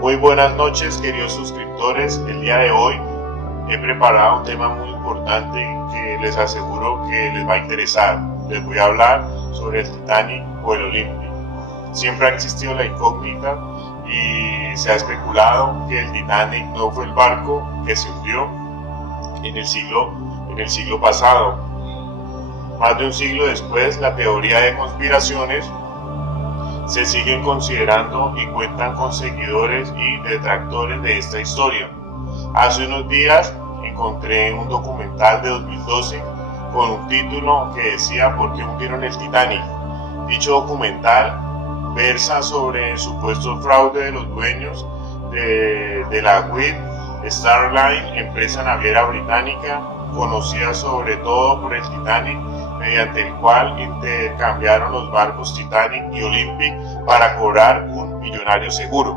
Muy buenas noches, queridos suscriptores. El día de hoy he preparado un tema muy importante que les aseguro que les va a interesar. Les voy a hablar sobre el Titanic o el Olympic. Siempre ha existido la incógnita y se ha especulado que el Titanic no fue el barco que se hundió en el siglo pasado. Más de un siglo después, la teoría de conspiraciones se siguen considerando y cuentan con seguidores y detractores de esta historia. Hace unos días encontré un documental de 2012 con un título que decía ¿Por qué hundieron el Titanic? Dicho documental versa sobre el supuesto fraude de los dueños de la White Star Line, empresa naviera británica conocida sobre todo por el Titanic, mediante el cual intercambiaron los barcos Titanic y Olympic para cobrar un millonario seguro.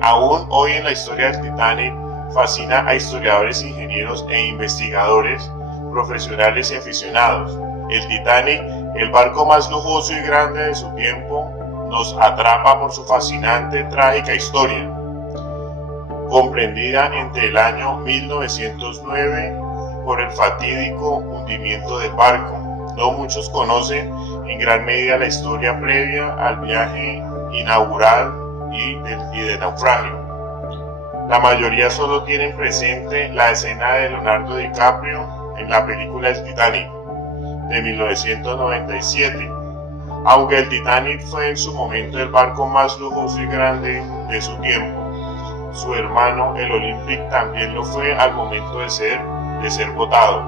Aún hoy en la historia del Titanic fascina a historiadores, ingenieros e investigadores, profesionales y aficionados. El Titanic, el barco más lujoso y grande de su tiempo, nos atrapa por su fascinante, trágica historia, comprendida entre el año 1909 por el fatídico hundimiento del barco. No muchos conocen en gran medida la historia previa al viaje inaugural y de naufragio. La mayoría solo tienen presente la escena de Leonardo DiCaprio en la película El Titanic de 1997. Aunque el Titanic fue en su momento el barco más lujoso y grande de su tiempo, su hermano el Olympic también lo fue al momento de ser votado.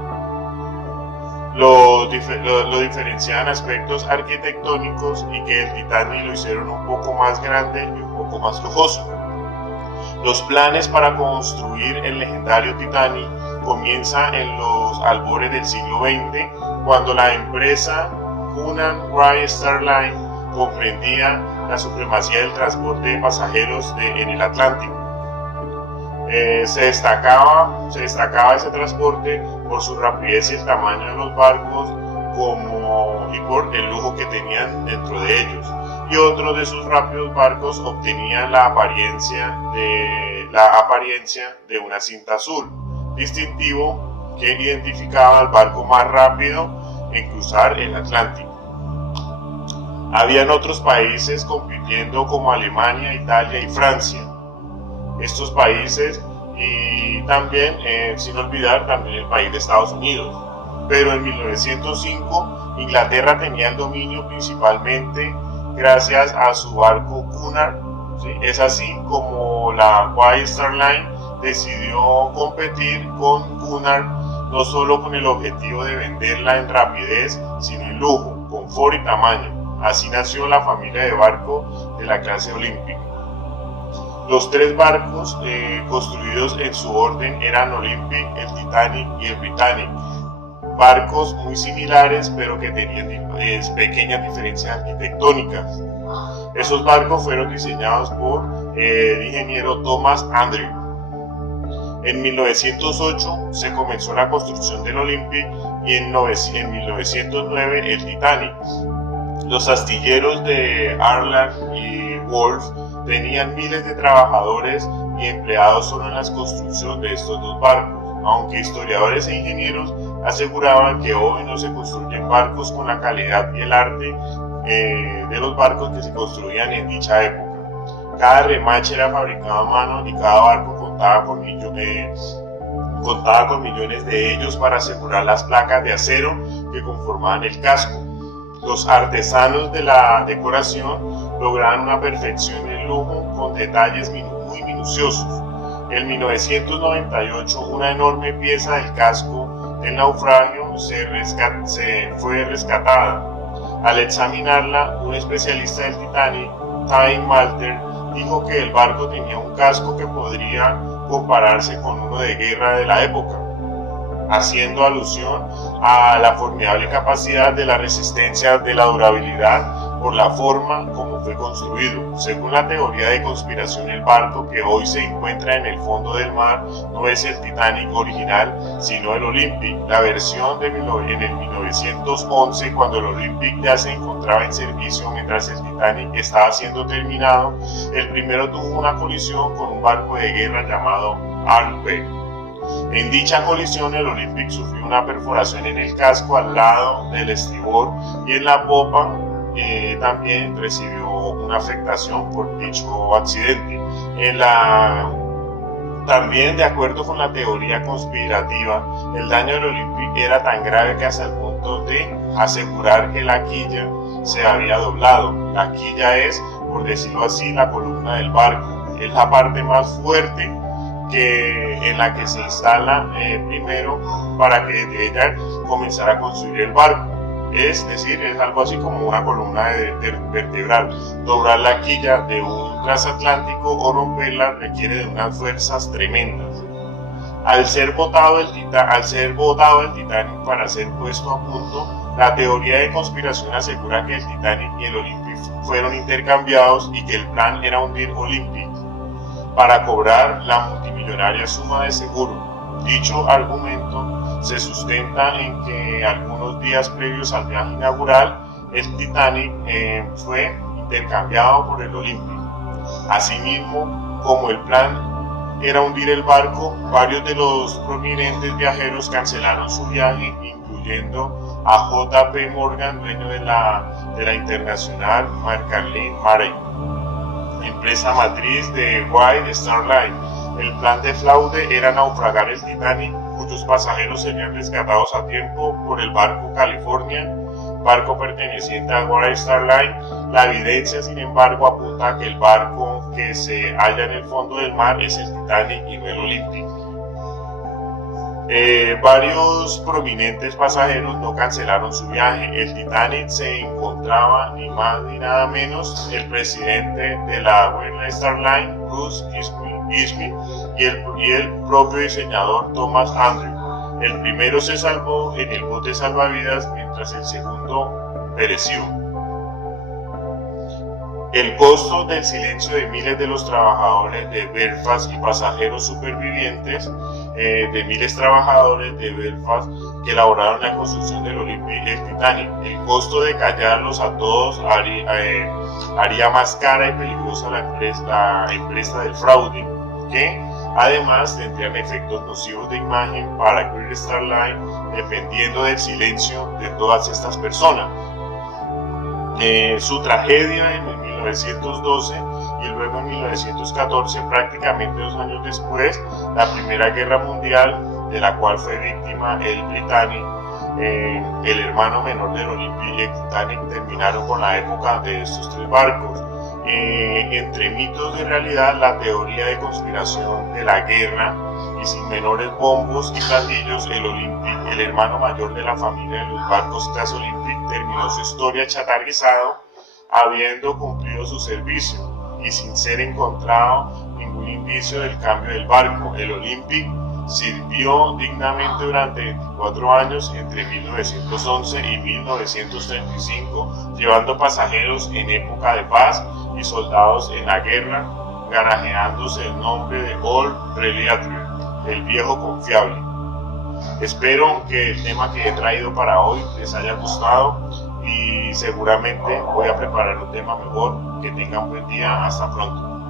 Lo diferenciaban aspectos arquitectónicos y que el Titanic lo hicieron un poco más grande y un poco más lujoso. Los planes para construir el legendario Titanic comienzan en los albores del siglo XX, cuando la empresa Cunard White Star Line comprendía la supremacía del transporte de pasajeros en el Atlántico. Se destacaba ese transporte por su rapidez y el tamaño de los barcos y por el lujo que tenían dentro de ellos. Y otros de sus rápidos barcos obtenían la apariencia de una cinta azul, distintivo que identificaba al barco más rápido en cruzar el Atlántico. Habían otros países compitiendo como Alemania, Italia y Francia. Estos países y también, sin olvidar, también el país de Estados Unidos. Pero en 1905 Inglaterra tenía el dominio principalmente gracias a su barco Cunard. ¿Sí? Es así como la White Star Line decidió competir con Cunard, no solo con el objetivo de venderla en rapidez, sino en lujo, confort y tamaño. Así nació la familia de barco de la clase Olympic. Los tres barcos construidos en su orden eran Olympic, el Titanic y el Britannic. Barcos muy similares, pero que tenían pequeñas diferencias arquitectónicas. Esos barcos fueron diseñados por el ingeniero Thomas Andrew. En 1908 se comenzó la construcción del Olympic y en 1909 el Titanic. Los astilleros de Harland y Wolff tenían miles de trabajadores y empleados solo en la construcción de estos dos barcos, aunque historiadores e ingenieros aseguraban que hoy no se construyen barcos con la calidad y el arte de los barcos que se construían en dicha época. Cada remache era fabricado a mano y cada barco contaba con millones de ellos para asegurar las placas de acero que conformaban el casco. Los artesanos de la decoración lograron una perfección y lujo con detalles muy minuciosos. En 1998 una enorme pieza del casco del naufragio fue rescatada. Al examinarla, un especialista del Titanic, Time Malter, dijo que el barco tenía un casco que podría compararse con uno de guerra de la época, haciendo alusión a la formidable capacidad de la resistencia, de la durabilidad, por la forma como fue construido. Según la teoría de conspiración, el barco que hoy se encuentra en el fondo del mar no es el Titanic original, sino el Olympic, la versión en el 1911, cuando el Olympic ya se encontraba en servicio mientras el Titanic estaba siendo terminado. El primero tuvo una colisión con un barco de guerra llamado Arlbeck. En dicha colisión, el Olympic sufrió una perforación en el casco al lado del estribor, y en la popa también recibió una afectación por dicho accidente. También, de acuerdo con la teoría conspirativa, el daño del Olympic era tan grave que hasta el punto de asegurar que la quilla se había doblado. La quilla es, por decirlo así, la columna del barco. Es la parte más fuerte en la que se instala primero para que de ella comenzara a construir el barco. Es decir, es algo así como una columna vertebral. Doblar la quilla de un transatlántico o romperla requiere de unas fuerzas tremendas. Al ser botado el Titanic para ser puesto a punto, la teoría de conspiración asegura que el Titanic y el Olympic fueron intercambiados y que el plan era hundir Olympic para cobrar la multimillonaria suma de seguro. Dicho argumento se sustenta en que algunos días previos al viaje inaugural, el Titanic fue intercambiado por el Olympic. Asimismo, como el plan era hundir el barco, varios de los prominentes viajeros cancelaron su viaje, incluyendo a J.P. Morgan, dueño de la internacional Mercantile Marine, empresa matriz de White Star Line. El plan de fraude era naufragar el Titanic, cuyos pasajeros serían rescatados a tiempo por el barco California, barco perteneciente a White Star Line. La evidencia, sin embargo, apunta a que el barco que se halla en el fondo del mar es el Titanic y no el Olympic. Varios prominentes pasajeros no cancelaron su viaje. El Titanic se encontraba ni más ni nada menos el presidente de la White Star Line, Bruce Ismay, y el propio diseñador Thomas Andrew. El primero se salvó en el bote salvavidas mientras el segundo pereció. El costo del silencio de miles de los trabajadores de Belfast y pasajeros supervivientes de miles de trabajadores de Belfast que elaboraron la construcción del Olympic y el Titanic. El costo de callarlos a todos haría más cara y peligrosa la empresa del fraude, que además tendrían efectos nocivos de imagen para White Star Line, dependiendo del silencio de todas estas personas. Su tragedia en 1912 y luego en 1914, prácticamente 2 años después, la Primera Guerra Mundial, de la cual fue víctima el Britannic, el hermano menor del Olympic y el Titanic, terminaron con la época de estos 3 barcos. Entre mitos y realidad, la teoría de conspiración de la guerra, y sin menores bombos y platillos, el Olympic, el hermano mayor de la familia de los barcos tras Olympic, terminó su historia chatarrizado, habiendo cumplido su servicio y sin ser encontrado ningún indicio del cambio del barco. El Olympic sirvió dignamente durante 24 años entre 1911 y 1935, llevando pasajeros en época de paz y soldados en la guerra, garajeándose el nombre de Old Reliable, el viejo confiable. Espero que el tema que he traído para hoy les haya gustado y seguramente voy a preparar un tema mejor. Que tengan buen día. Hasta pronto.